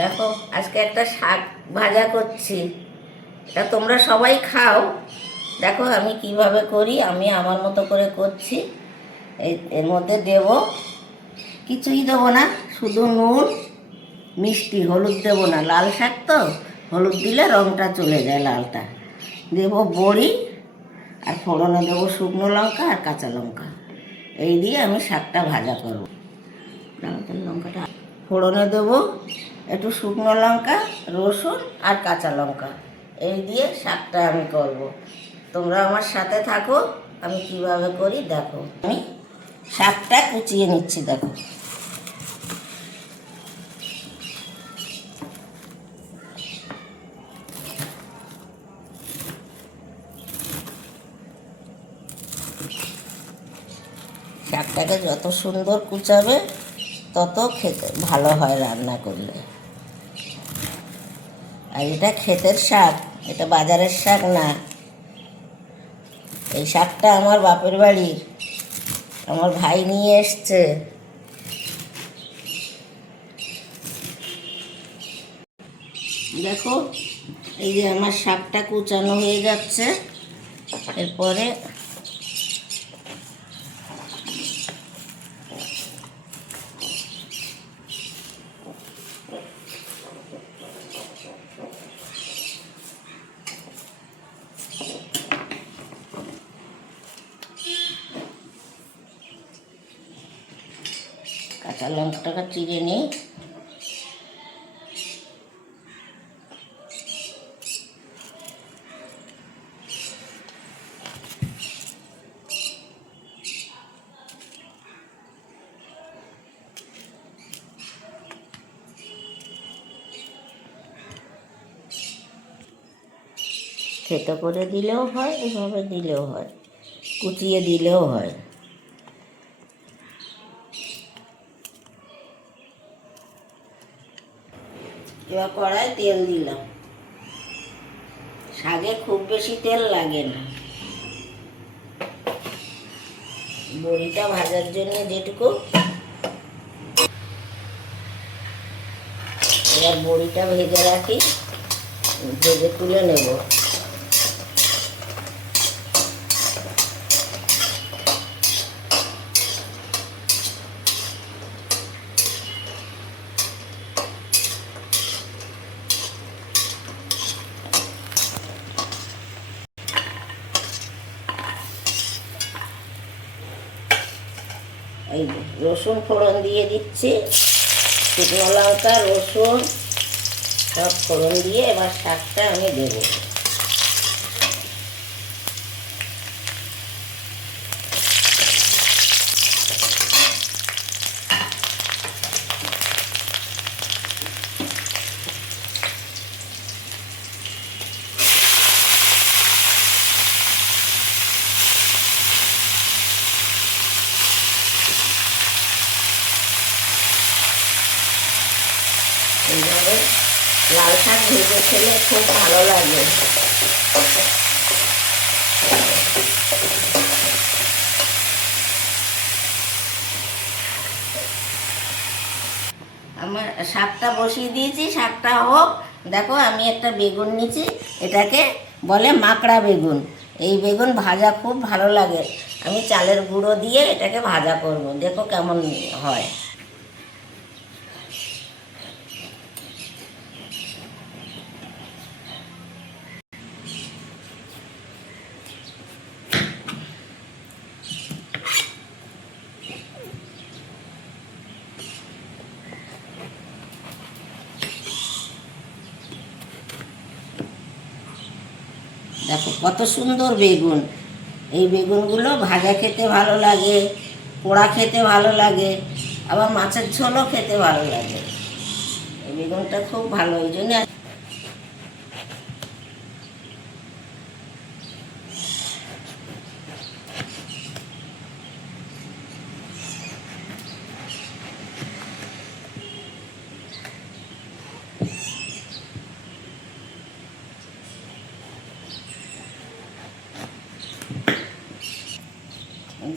দেখো আজকে একটা শাক ভাজা করছি। এটা তোমরা সবাই খাও। দেখো আমি কিভাবে করি, আমি আমার মতো করে করছি। এর মধ্যে দেব, কিছুই দেবো না, শুধু নুন, মিষ্টি, হলুদ দেবো না, লাল শাক তো হলুদ দিলে রঙটা চলে যায়, লালটা দেবো। বড়ি আর ফোড়নে দেবো শুকনো লঙ্কা আর কাঁচা লঙ্কা। এই দিয়ে আমি শাকটা ভাজা করবো। লঙ্কাটা ফোড়নে দেবো, একটু শুকনো লঙ্কা, রসুন আর কাঁচা লঙ্কা, এই দিয়ে শাকটা আমি করব। তোমরা আমার সাথে থাকো, আমি কিভাবে করি দেখো। আমি শাকটা কুচিয়ে নিচ্ছি। দেখো শাকটাকে যত সুন্দর কুচাবে তত খেতে ভালো হয় রান্না করলে। আর এটা ক্ষেতের শাক, এটা বাজারের শাক না। এই শাকটা আমার বাপের বাড়ির, আমার ভাই নিয়ে এসছে। দেখো এই যে আমার শাকটা কুচানো হয়ে যাচ্ছে। এরপরে কাঁচা লঙ্কাটা চিড়ে নিই। থেতো করে দিলেও হয়, এভাবে দিলেও হয়, কুচিয়ে দিলেও হয়। এবার কড়ায় তেল দিলাম। শাকে খুব বেশি তেল লাগে না, বড়িটা ভাজার জন্য যেটুকু। এবার বড়িটা ভেজে রাখি, ভেজে তুলে নেব। এই রসুন ফোড়ন দিয়ে দিচ্ছি, শুকনো লঙ্কা, রসুন সব ফোড়ন দিয়ে এবার শাকটা আমি দেবো। এইভাবে লাল শাক ভেজে খেলে খুব ভালো লাগে। আমার শাকটা বসিয়ে দিয়েছি, শাকটা হোক। দেখো আমি একটা বেগুন নিয়েছি, এটাকে বলে মাকড়া বেগুন। এই বেগুন ভাজা খুব ভালো লাগে। আমি চালের গুঁড়ো দিয়ে এটাকে ভাজা করব, দেখো কেমন হয়। দেখো কত সুন্দর বেগুন। এই বেগুনগুলো ভাজা খেতে ভালো লাগে, পোড়া খেতে ভালো লাগে, আবার মাছের ঝোলও খেতে ভালো লাগে। এই বেগুনটা খুব ভালো, ওই জন্য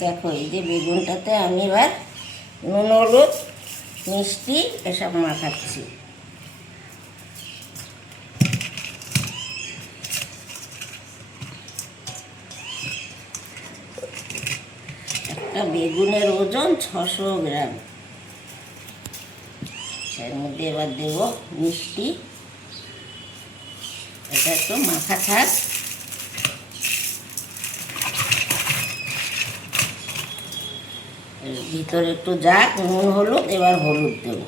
দেখো এই যে বেগুনটাতে আমি এবার নুন, হলুদ, মিষ্টি এসব মাখাচ্ছি। একটা বেগুনের ওজন 600 গ্রাম। এর মধ্যে এবার দেব মিষ্টি, এটা একটু মাখা থাক। এর ভিতরে একটু যাক নুন হলুদ, এবার হলুদ দেব,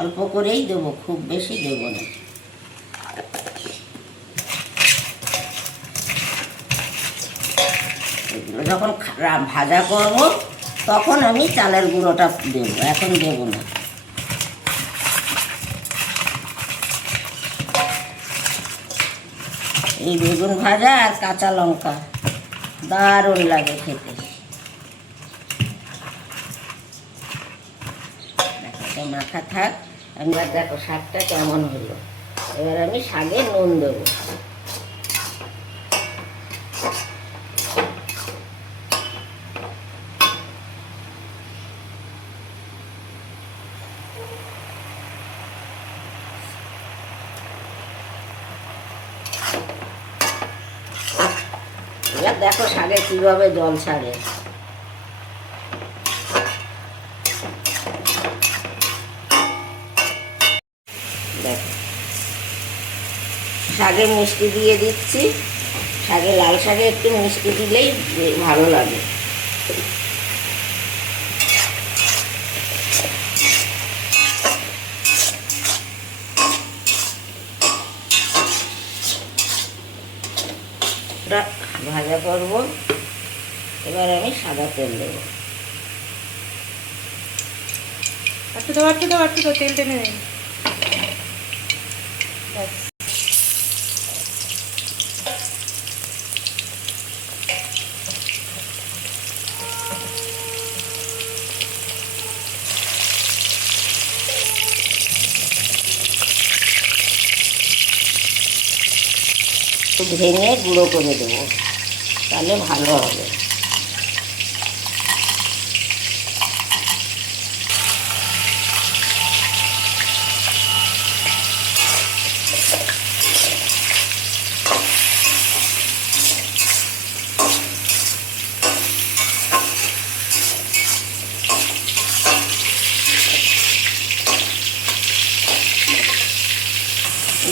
অল্প করেই দেব, খুব বেশি দেব না। এগুলো যখন ভাজা করব তখন আমি চালের গুঁড়োটা দেব, এখন দেব না। এই বেগুন ভাজা আর কাঁচা লঙ্কা দারুণ লাগে খেতে। দেখো মাখা থাক। এবার দেখো শাকটা কেমন হলো। এবার আমি শাকে নুন দেবো। এবার দেখো শাকে কিভাবে জল ছাড়ে। দেখো শাকে মিষ্টি দিয়ে দিচ্ছি। শাকে, লাল শাকে একটু মিষ্টি দিলেই ভালো লাগে। ভাজা করব। এবার আমি সাদা তেল দেব। একটু দাও তেল টেনে নেই। ভেঙে গুঁড়ো করে দেবো, তাহলে ভালো হবে।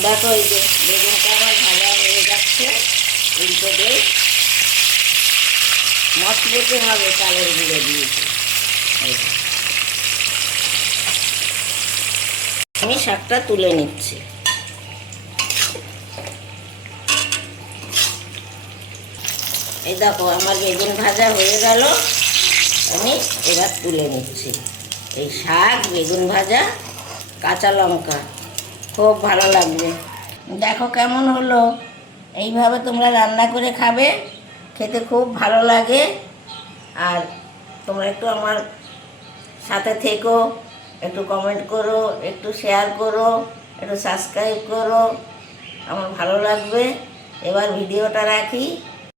দেখো এই যে বেগুনটা আমার ভাজা হয়ে যাচ্ছে, উল্টে দিয়ে মচমচে হবে চালের গুঁড়ো দিয়েছি। আমি শাকটা তুলে নিচ্ছি। এই দেখো আমার বেগুন ভাজা হয়ে গেল, আমি এবার তুলে নিচ্ছি। এই শাক, বেগুন ভাজা, কাঁচা লঙ্কা, খুব ভালো লাগবে। দেখো কেমন হলো। এইভাবে তোমরা রান্না করে খাবে, খেতে খুব ভালো লাগে। আর তোমরা একটু আমার সাথে থেকো, একটু কমেন্ট করো, একটু শেয়ার করো, একটু সাবস্ক্রাইব করো, আমার ভালো লাগবে। এবার ভিডিওটা রাখি।